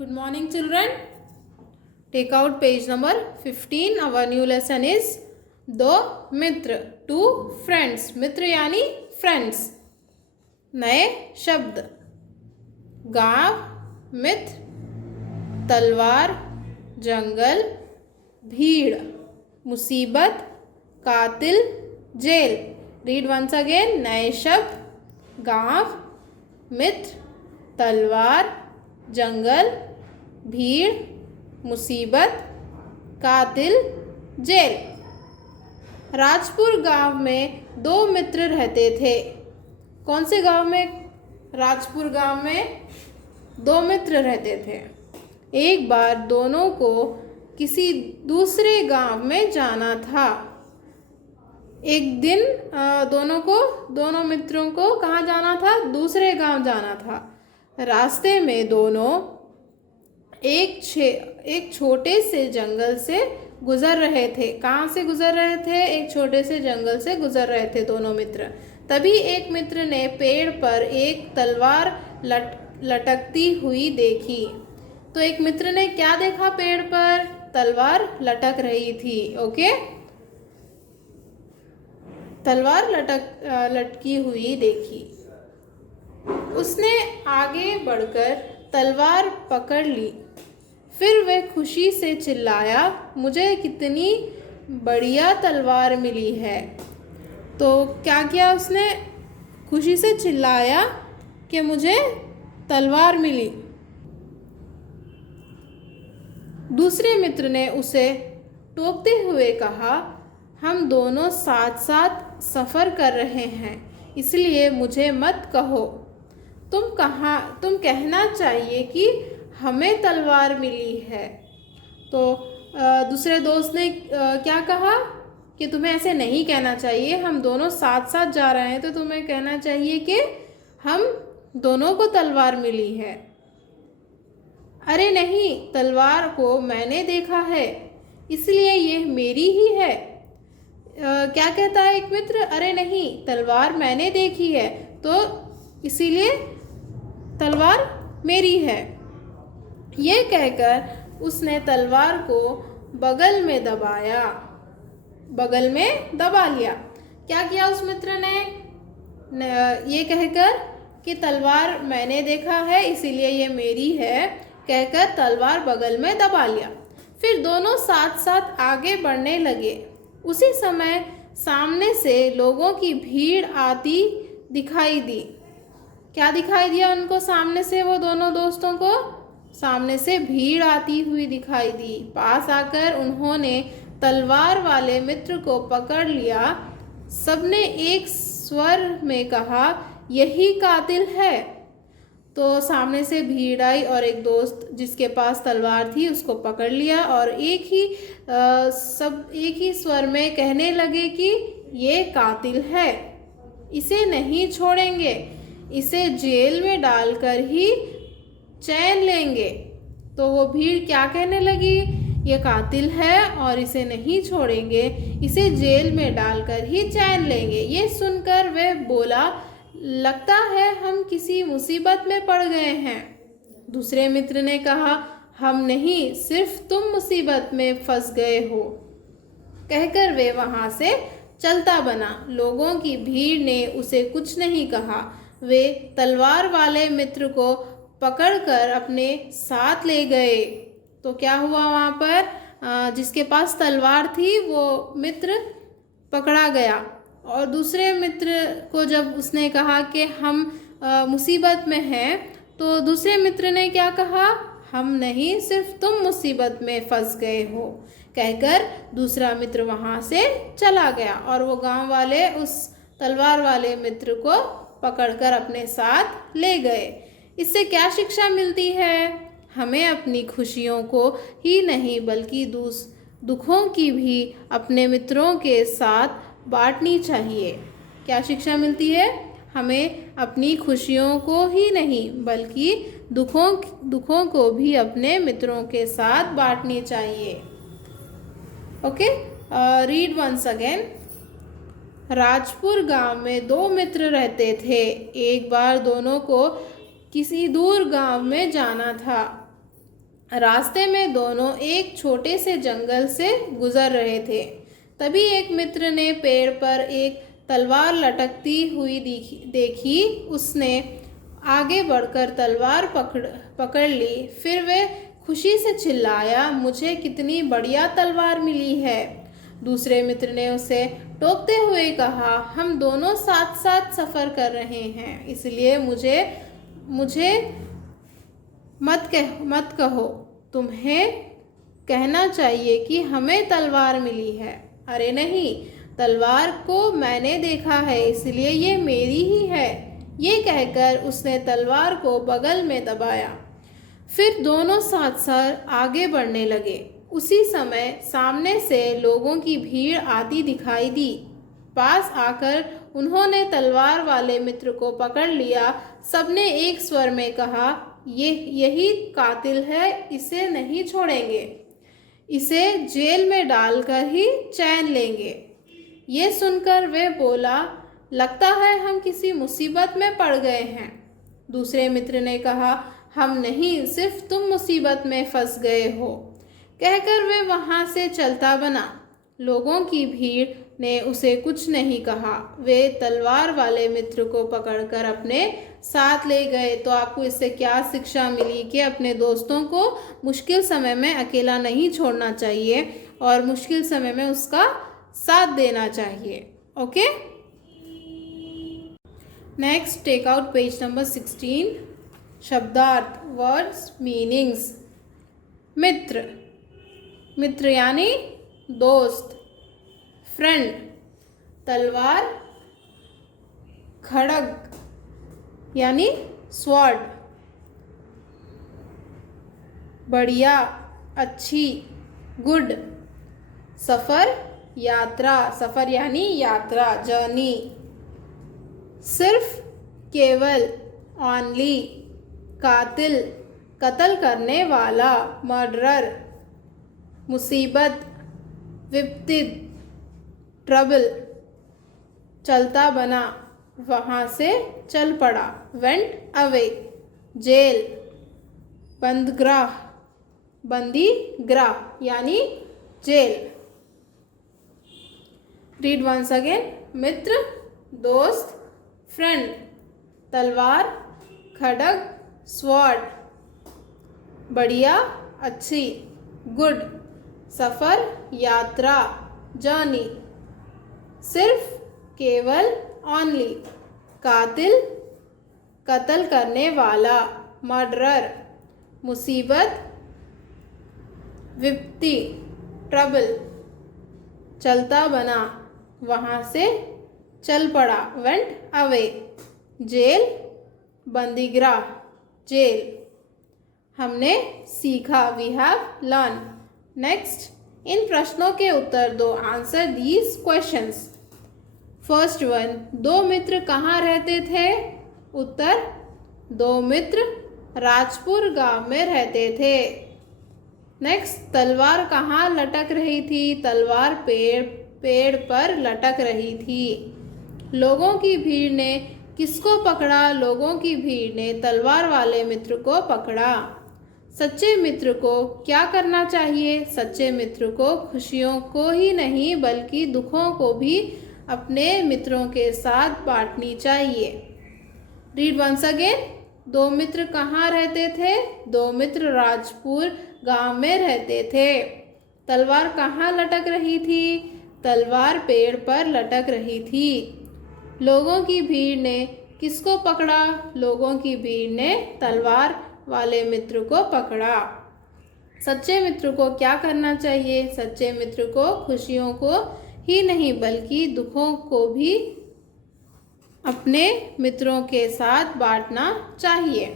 Good morning, children. Take out page number 15. Our new lesson is दो मित्र, to friends. मित्र यानी friends. नए शब्द: गांव, मित्र, तलवार, जंगल, भीड़, मुसीबत, कातिल, जेल. Read once again. नए शब्द: गांव, मित्र, तलवार, जंगल, भीड़, मुसीबत, कातिल, जेल. राजपुर गांव में दो मित्र रहते थे. कौन से गांव में? राजपुर गांव में दो मित्र रहते थे. एक बार दोनों को किसी दूसरे गांव में जाना था. एक दिन दोनों मित्रों को कहाँ जाना था? दूसरे गांव जाना था. रास्ते में दोनों एक छोटे से जंगल से गुजर रहे थे. कहाँ से गुजर रहे थे? एक छोटे से जंगल से गुजर रहे थे दोनों मित्र. तभी एक मित्र ने पेड़ पर एक तलवार लटकती हुई देखी. तो एक मित्र ने क्या देखा? पेड़ पर तलवार लटक रही थी. ओके, तलवार लटकी हुई देखी. उसने आगे बढ़कर तलवार पकड़ ली. फिर वह खुशी से चिल्लाया, मुझे कितनी बढ़िया तलवार मिली है. तो क्या किया उसने? खुशी से चिल्लाया कि मुझे तलवार मिली. दूसरे मित्र ने उसे टोकते हुए कहा, हम दोनों साथ साथ सफ़र कर रहे हैं, इसलिए मुझे मत कहो. तुम कहना चाहिए कि हमें तलवार मिली है. तो दूसरे दोस्त ने क्या कहा कि तुम्हें ऐसे नहीं कहना चाहिए, हम दोनों साथ साथ जा रहे हैं, तो तुम्हें कहना चाहिए कि हम दोनों को तलवार मिली है. अरे नहीं, तलवार को मैंने देखा है, इसलिए ये मेरी ही है. क्या कहता है एक मित्र? अरे नहीं, तलवार मैंने देखी है, तो इसीलिए तलवार मेरी है. ये कहकर उसने तलवार को बगल में दबा लिया. क्या किया उस मित्र ने? ये कहकर कि तलवार मैंने देखा है, इसीलिए ये मेरी है, कहकर तलवार बगल में दबा लिया. फिर दोनों साथ साथ आगे बढ़ने लगे. उसी समय सामने से लोगों की भीड़ आती दिखाई दी. क्या दिखाई दिया उनको सामने से? वो दोनों दोस्तों को सामने से भीड़ आती हुई दिखाई दी. पास आकर उन्होंने तलवार वाले मित्र को पकड़ लिया. सबने एक स्वर में कहा, यही कातिल है. तो सामने से भीड़ आई और एक दोस्त जिसके पास तलवार थी उसको पकड़ लिया और एक ही स्वर में कहने लगे कि ये कातिल है, इसे नहीं छोड़ेंगे, इसे जेल में डालकर ही चैन लेंगे. तो वो भीड़ क्या कहने लगी? ये कातिल है और इसे नहीं छोड़ेंगे, इसे जेल में डालकर ही चैन लेंगे. ये सुनकर वह बोला, लगता है हम किसी मुसीबत में पड़ गए हैं. दूसरे मित्र ने कहा, हम नहीं, सिर्फ तुम मुसीबत में फंस गए हो, कहकर वे वहाँ से चलता बना. लोगों की भीड़ ने उसे कुछ नहीं कहा. वे तलवार वाले मित्र को पकड़कर अपने साथ ले गए. तो क्या हुआ वहाँ पर? जिसके पास तलवार थी वो मित्र पकड़ा गया और दूसरे मित्र को जब उसने कहा कि हम मुसीबत में हैं, तो दूसरे मित्र ने क्या कहा? हम नहीं, सिर्फ तुम मुसीबत में फंस गए हो, कहकर दूसरा मित्र वहाँ से चला गया. और वो गांव वाले उस तलवार वाले मित्र को पकड़कर अपने साथ ले गए. इससे क्या शिक्षा मिलती है? हमें अपनी खुशियों को ही नहीं बल्कि दुखों की भी अपने मित्रों के साथ बांटनी चाहिए. क्या शिक्षा मिलती है? हमें अपनी खुशियों को ही नहीं बल्कि दुखों को भी अपने मित्रों के साथ बांटनी चाहिए. Okay, read once again. Rajpur गांव में दो मित्र रहते थे. एक बार दोनों को किसी दूर गांव में जाना था. रास्ते में दोनों एक छोटे से जंगल से गुजर रहे थे। तभी एक मित्र ने पेड़ पर एक तलवार लटकती हुई देखी। उसने आगे बढ़कर तलवार पकड़ ली। फिर वे खुशी से चिल्लाया, मुझे कितनी बढ़िया तलवार मिली है। दूसरे मित्र ने उसे टोकते हुए कहा, हम दोनों साथ साथ सफ़र कर रहे हैं, इसलिए मुझे मत कहो। तुम्हें कहना चाहिए कि हमें तलवार मिली है। अरे नहीं, तलवार को मैंने देखा है, इसलिए ये मेरी ही है। ये कहकर उसने तलवार को बगल में दबाया। फिर दोनों साथ साथ आगे बढ़ने लगे। उसी समय सामने से लोगों की भीड़ आती दिखाई दी। पास आकर उन्होंने तलवार वाले मित्र को पकड़ लिया। सबने एक स्वर में कहा, यही कातिल है, इसे नहीं छोड़ेंगे, इसे जेल में डालकर ही चैन लेंगे। ये सुनकर वे बोला, लगता है हम किसी मुसीबत में पड़ गए हैं। दूसरे मित्र ने कहा, हम नहीं, सिर्फ तुम मुसीबत में फंस गए हो। कहकर वे वहाँ से चलता बना। लोगों की भीड़ ने उसे कुछ नहीं कहा। वे तलवार वाले मित्र को पकड़कर अपने साथ ले गए। तो आपको इससे क्या शिक्षा मिली कि अपने दोस्तों को मुश्किल समय में अकेला नहीं छोड़ना चाहिए और मुश्किल समय में उसका साथ देना चाहिए। Okay, next take out page number 16। शब्दार्थ, वर्ड्स, मीनिंग्स। मित्र, मित्र यानी दोस्त। फ्रेंड, तलवार। खड़ग यानी स्वॉर्ड। बढ़िया, अच्छी, गुड। सफ़र, यात्रा। सफ़र यानी यात्रा, जर्नी। सिर्फ, केवल, ओनली। कातिल, कत्ल करने वाला, मर्डरर। मुसीबत, विपत्ति, ट्रबल। चलता बना, वहाँ से चल पड़ा, वेंट अवे। जेल, बंदगृह, बंदी गृह यानी जेल। Read once again. मित्र, दोस्त, फ्रेंड। तलवार, खड़ग, स्वॉर्ड। बढ़िया, अच्छी, गुड। सफ़र, यात्रा, जर्नी। सिर्फ, केवल, ओनली। कातिल, कत्ल करने वाला, मर्डरर। मुसीबत, विपत्ति, ट्रबल। चलता बना, वहाँ से चल पड़ा, वेंट अवे। जेल, बंदीगृह, जेल। हमने सीखा, वी हैव लर्न। नेक्स्ट, इन प्रश्नों के उत्तर दो। Answer these questions. First one, दो मित्र कहाँ रहते थे? उत्तर, दो मित्र राजपुर गांव में रहते थे। नेक्स्ट, तलवार कहाँ लटक रही थी? तलवार पेड़ पर लटक रही थी। लोगों की भीड़ ने किसको पकड़ा? लोगों की भीड़ ने तलवार वाले मित्र को पकड़ा। सच्चे मित्र को क्या करना चाहिए? सच्चे मित्र को खुशियों को ही नहीं बल्कि दुखों को भी अपने मित्रों के साथ बांटनी चाहिए। Read once again. दो मित्र कहाँ रहते थे? दो मित्र राजपुर गांव में रहते थे। तलवार कहाँ लटक रही थी? तलवार पेड़ पर लटक रही थी। लोगों की भीड़ ने किसको पकड़ा? लोगों की भीड़ ने तलवार वाले मित्र को पकड़ा। सच्चे मित्र को क्या करना चाहिए? सच्चे मित्र को खुशियों को ही नहीं बल्कि दुखों को भी अपने मित्रों के साथ बांटना चाहिए।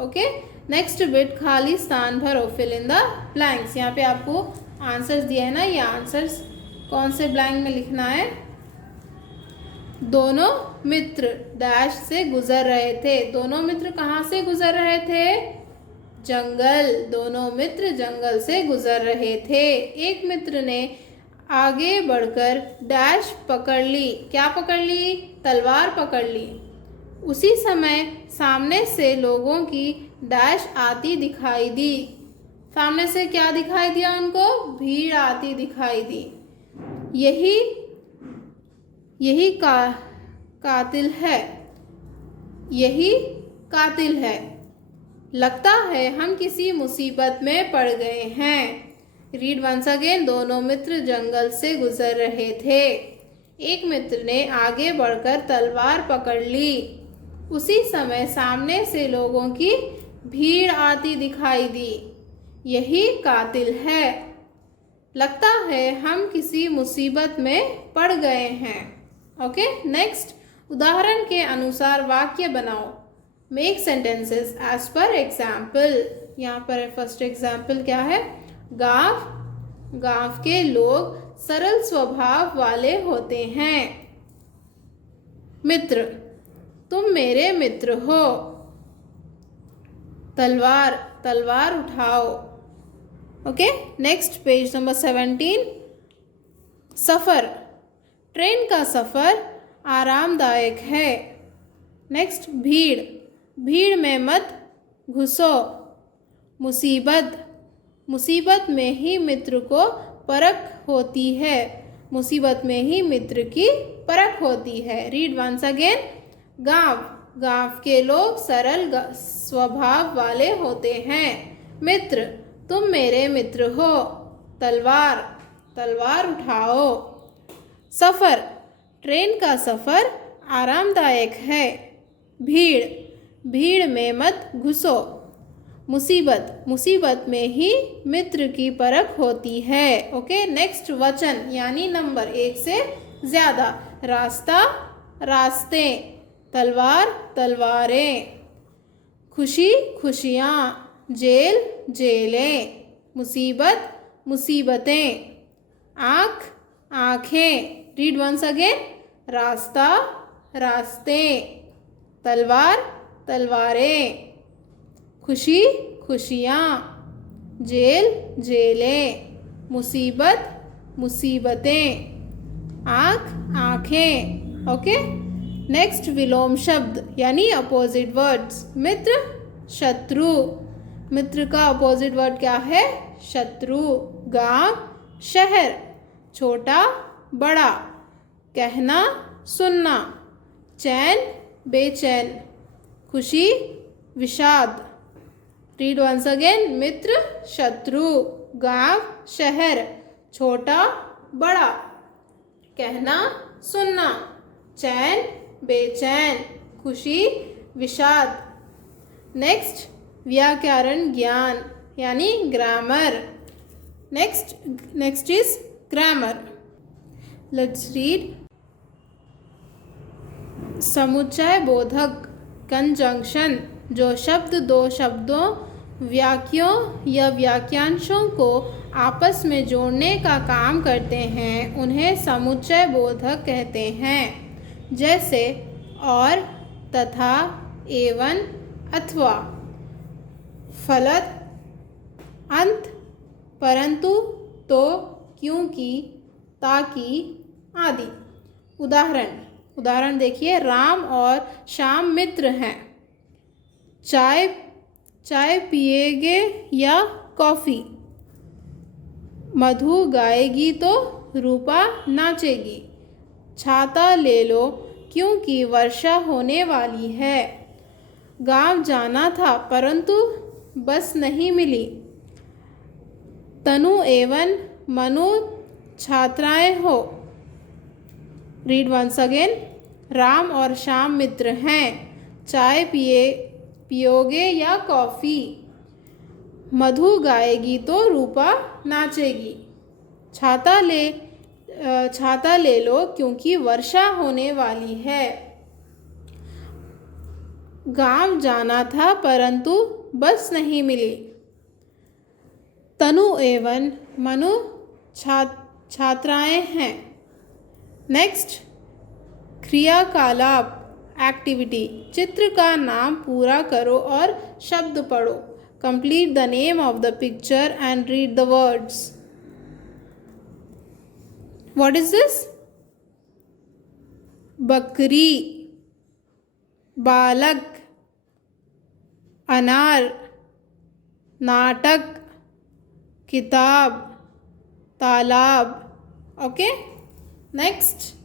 ओके, नेक्स्ट बिट, खाली स्थान भरो, फिल इन द ब्लैंक्स। यहाँ पे आपको आंसर्स दिया है ना, ये आंसर्स कौन से ब्लैंक में लिखना है? दोनों मित्र डैश से गुजर रहे थे। दोनों मित्र कहाँ से गुजर रहे थे? जंगल। दोनों मित्र जंगल से गुजर रहे थे। एक मित्र ने आगे बढ़कर डैश पकड़ ली। क्या पकड़ ली? तलवार पकड़ ली। उसी समय सामने से लोगों की डैश आती दिखाई दी। सामने से क्या दिखाई दिया उनको? भीड़ आती दिखाई दी। यही यही कातिल है, यही कातिल है। लगता है हम किसी मुसीबत में पड़ गए हैं। Read once again. दोनों मित्र जंगल से गुजर रहे थे। एक मित्र ने आगे बढ़कर तलवार पकड़ ली। उसी समय सामने से लोगों की भीड़ आती दिखाई दी। यही कातिल है। लगता है हम किसी मुसीबत में पड़ गए हैं। ओके, नेक्स्ट, उदाहरण के अनुसार वाक्य बनाओ। Make sentences as per example. यहाँ पर फर्स्ट एग्जाम्पल क्या है? गांव के लोग सरल स्वभाव वाले होते हैं। मित्र, तुम मेरे मित्र हो। तलवार उठाओ। Okay, next page number 17। सफ़र, ट्रेन का सफ़र आरामदायक है। नेक्स्ट, भीड़ में मत घुसो। मुसीबत में ही मित्र को परख होती है। मुसीबत में ही मित्र की परख होती है। Read once again. गांव के लोग सरल स्वभाव वाले होते हैं। मित्र, तुम मेरे मित्र हो। तलवार उठाओ। सफ़र, ट्रेन का सफ़र आरामदायक है। भीड़ में मत घुसो। मुसीबत में ही मित्र की परख होती है। ओके, नेक्स्ट, वचन यानी नंबर, एक से ज़्यादा। रास्ता, रास्ते। तलवारें। खुशी, खुशियाँ। जेल, जेलें। मुसीबतें। आँखें। Read once again. रास्ता, रास्ते। तलवारें। खुशी, खुशियाँ। जेल, जेलें। मुसीबतें। आँखें। ओके, नेक्स्ट, विलोम शब्द यानी अपोजिट वर्ड्स। मित्र, शत्रु। मित्र का अपोजिट वर्ड क्या है? शत्रु। गांव, शहर। छोटा, बड़ा। कहना, सुनना। चैन, बेचैन। खुशी, विषाद। Read once again. मित्र, शत्रु। गांव, शहर। छोटा, बड़ा। कहना, सुनना। चैन, बेचैन। खुशी, विषाद। नेक्स्ट, व्याकरण ज्ञान यानी grammar. Next is grammar. Let's read. समुच्चय बोधक कंजंक्शन, जो शब्द दो शब्दों, वाक्यों या वाक्यांशों को आपस में जोड़ने का काम करते हैं, उन्हें समुच्चय बोधक कहते हैं। जैसे और, तथा, एवं, अथवा। फलत, अंत, परंतु, तो, क्योंकि, ताकि आदि। उदाहरण देखिए। राम और श्याम मित्र हैं। चाय पिएगे या कॉफ़ी? मधु गाएगी तो रूपा नाचेगी। छाता ले लो क्योंकि वर्षा होने वाली है। गांव जाना था परंतु बस नहीं मिली। तनु एवं मनु छात्राएं हो। Read once again. राम और श्याम मित्र हैं। चाय पियोगे या कॉफ़ी? मधु गाएगी तो रूपा नाचेगी। छाता ले लो क्योंकि वर्षा होने वाली है। गांव जाना था परंतु बस नहीं मिली। तनु एवं मनु छात्राएं हैं। नेक्स्ट, क्रियाकलाप एक्टिविटी। चित्र का नाम पूरा करो और शब्द पढ़ो। Complete the name of the picture and read the words. What is this? बकरी, बालक, अनार, नाटक, किताब, तालाब। Okay, next.